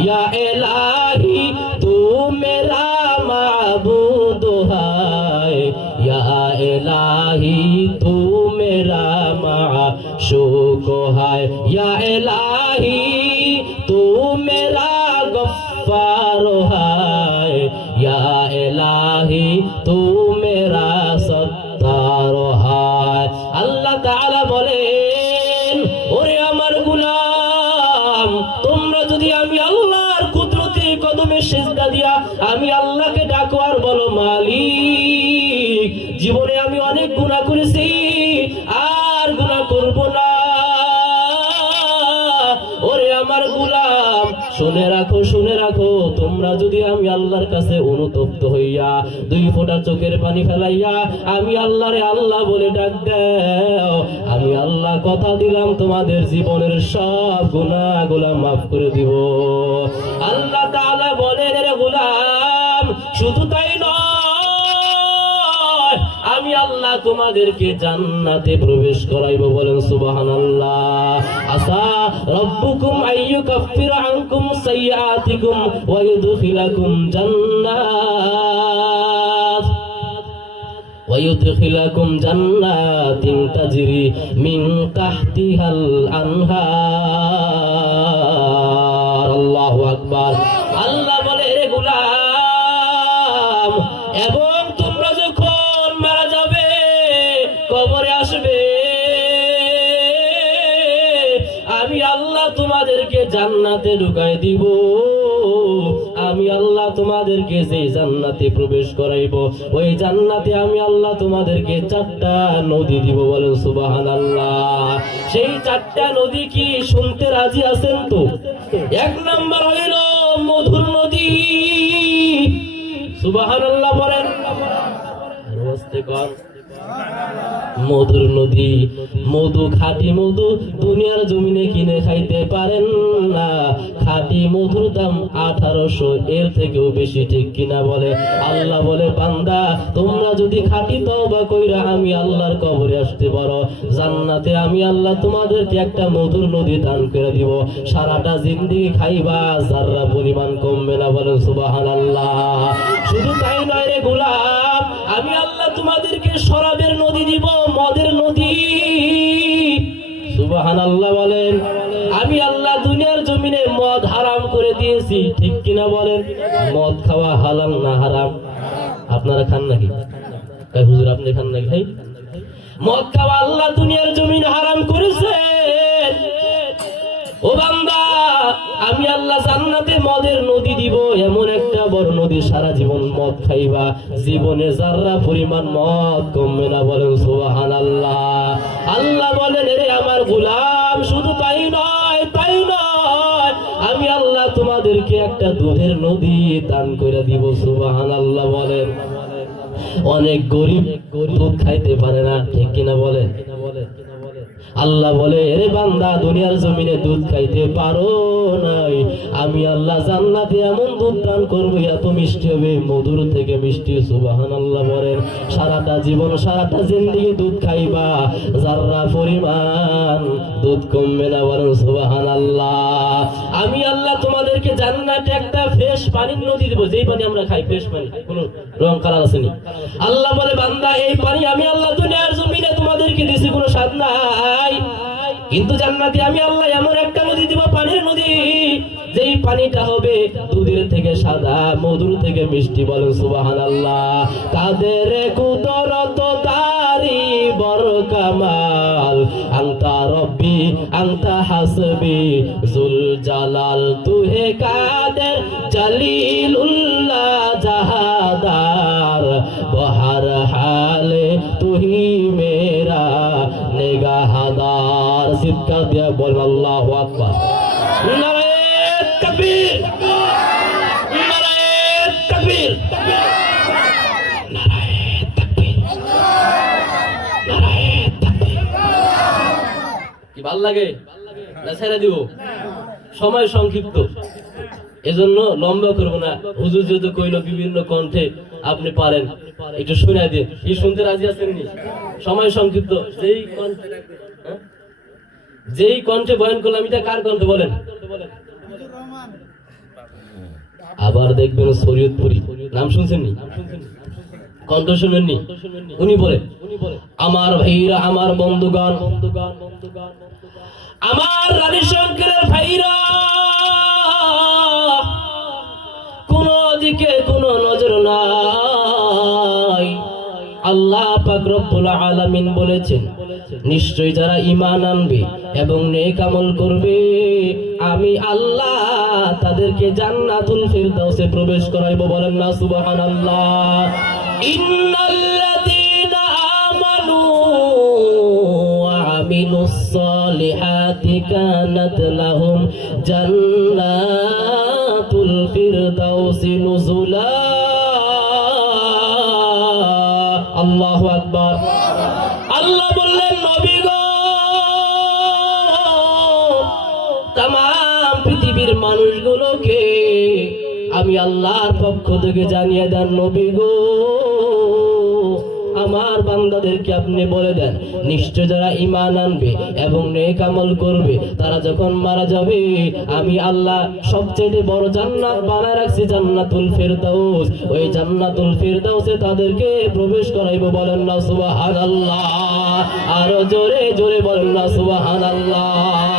یا الہی تو میرا معبود ہے یا الہی تو میرا معشوق ہے یا الہی تو میرا غفار ہے یا الہی تو میرا সত্তার হয় আল্লাহ তাআলা বলেন ওরে আমার গুলাম তোমরা যদি আমি আল্লাহ জীবনে আমি অনেক গুনাহ করেছি, আর গুনাহ করব না। ওরে আমার গুলাম, শুনে রাখো শুনে রাখো, তোমরা যদি আমি আল্লাহর কাছে অনুতপ্ত হইয়া দুই ফোঁটা চোখের পানি ফেলাইয়া আমি আল্লাহরে আল্লাহ বলে ডাক আমি আল্লাহ কথা দিলাম, তোমাদের জীবনের সব গুনাহগুলা মাফ করে দিব। আল্লাহ বলেন রে গোলাম, শুধু তাই আল্লাহ তোমাদেরকে জান্নাতে প্রবেশ করাইব বলেন সুবহানাল্লাহ আসা রব্বুকুম আইয়ুকাফির আনকুম সাইয়্যাতিকুম ওয়া ইউদখিলাকুম জান্নাত ويدخلكم جنات تجري من تحتها الأنهار তোমাদেরকে জান্নাতে ঢুকাই দিব। আমি আল্লাহ তোমাদেরকে যে জান্নাতে প্রবেশ করাইব, ওই জান্নাতে আমি আল্লাহ তোমাদেরকে চারটা নদী দিব বলেন সুবাহান আল্লাহ সেই চারটা নদী কি শুনতে রাজি আছেন তো? এক নম্বর হইল মধুর নদী। সুবাহান আল্লাহ বলেন আস্তে কর মধুর নদী, মধু, খাঁটি মধু দুনিয়ার জমিনে কিনে খাইতে পারেন না। খাঁটি মধুর দাম আঠারোশো, এর থেকেও বেশি ঠিক কিনা বলে আল্লাহ বলে, বান্দা, তোমরা যদি খাঁটি তওবা কইরা আমি আল্লাহর কবরে আসতে পারো, জান্নাতে আমি আল্লাহ তোমাদেরকে একটা মধুর নদী দান করে দিব। সারাটা জিন্দিগি খাইবা, যাররা পরিমাণ কমবে না বলেন সুবহানাল্লাহ। শুধু তাই নয় রে গোলাম আমি আল্লাহ শরাবের নদী দিব, মদের নদী। সুবাহান আল্লাহ বলেন, আমি আল্লাহ দুনিয়ার জমিনে মদ হারাম করে দিয়েছি, ঠিক কিনা বলেন? মদ খাওয়া হালাল না হারাম? আপনারা খান নাকি? হুজুর, আপনি খান নাকি? ভাই, মদ খাওয়া আল্লাহ দুনিয়ার জমিনে হারাম করেছে। ও বান্দা, আমি আল্লাহ জান্নাতে মদের নদী দিব, এমন একটা বড় নদী সারা জীবন মদ খাইবা। জীবনে যাররা পরিমাণ মদ কমবে না বলেন সুবহান আল্লাহ আল্লাহ বলেন রে আমার গোলাম, শুধু তাই নয় তাই নয়, আমি আল্লাহ তোমাদেরকে একটা দুধের নদী দান করে দিব সুবহান আল্লাহ বলেন। অনেক গরিব দুধ খাইতে পারে না, ঠিক কিনা বলেন? আল্লাহ বলে, এরে বান্দা, দুনিয়ার জমিনে দুধ খাইতে পারো নাই। আমি আল্লাহ জান্নাতে এমন দুধ দান করব এত মিষ্টি হবে। মধুর থেকে মিষ্টি সুবাহান আল্লাহ বলেন। সারাটা জীবন, সারাটা জিন্দিগি দুধ খাইবা। যারা পরিমাণ দুধ কমবে না বলেন সুবাহান আল্লাহ আমি আল্লাহ তোমাদেরকে জান্নাতে একটা ফ্রেশ পানির নদী দেবো। যেই পানি আমরা খাই, ফ্রেশ পানি কোনো রং কালার আসেনি আল্লাহ বলে, বান্দা, এই পানি আমি আল্লাহ দুনিয়ার জমিনে তোমাদেরকে দিছি, কোনো স্বাদ নাই। কিন্তু জান্নাতে আমি আল্লাহ এমন একটা নদী দিব, পানির নদী। যেই পানিটা হবে দুধের থেকে সাদা, মধুর থেকে মিষ্টি বলেন সুবাহান আল্লাহ তাদের কুদরত তারি বড় কামাল। আংতা রব্বি আংতা হাসবি, জুল জালাল, তুহে কাদের জালিলুল্লাহ আল্লাহু আকবার। কি ভালো লাগে? না ছেড়ে দিব? সময় সংক্ষিপ্ত। এজন্য লম্বা করব না। হুজুর যেহেতু কইলো বিভিন্ন কণ্ঠে আপনি পারেন। একটু শুনে দিন। কি শুনতে রাজি আছেননি সময় সংক্ষিপ্ত। যেই কণ্ঠে? যেই কণ্ঠে বয়ান করলাম এটা কার কণ্ঠে বলেন? আবার দেখবেন শরীয়তপুরি। নাম শুনছেন নি কণ্ঠ শুনেননি? উনি বলেন, আমার ভাইরা, আমার বন্ধুগণ, আমার রানী শঙ্করের ভাইরা আল্লাহ পাক রব্বুল আলামিন বলেছেন, নিশ্চয় যারা ইমান আনবে এবং নেক আমল করবে, আমি আল্লাহ তাদেরকে জান্নাতুল ফিরদাউসে প্রবেশ করাইব বলেন না, সুবহানাল্লাহ। ইন্নাল্লাযীনা আমানু ওয়া আমিলুস সালিহাতি কানাত লাহুম জান্নাতুল ফিরদাউসি নুজুলা আল্লাহু আকবর। আল্লাহ বললেন, নবী গো তাম পৃথিবীর মানুষগুলোকে আমি আল্লাহর পক্ষ থেকে জানিয়ে দেন, নবী গো। আমার বান্দাদেরকে আপনি বলে দেন, নিশ্চয় যারা ইমান আনবে এবং নেক আমল করবে, তারা যখন মারা যাবে, আমি আল্লাহ সবচেয়ে বড় জান্নাত বানায় রাখছি জান্নাতুল ফেরদাউস। ওই জান্নাতুল ফেরদাউসে তাদেরকে প্রবেশ করাইবো বলেন না, সুবহানাল্লাহ। আরও জোরে জোরে বলেন না, সুবহানাল্লাহ।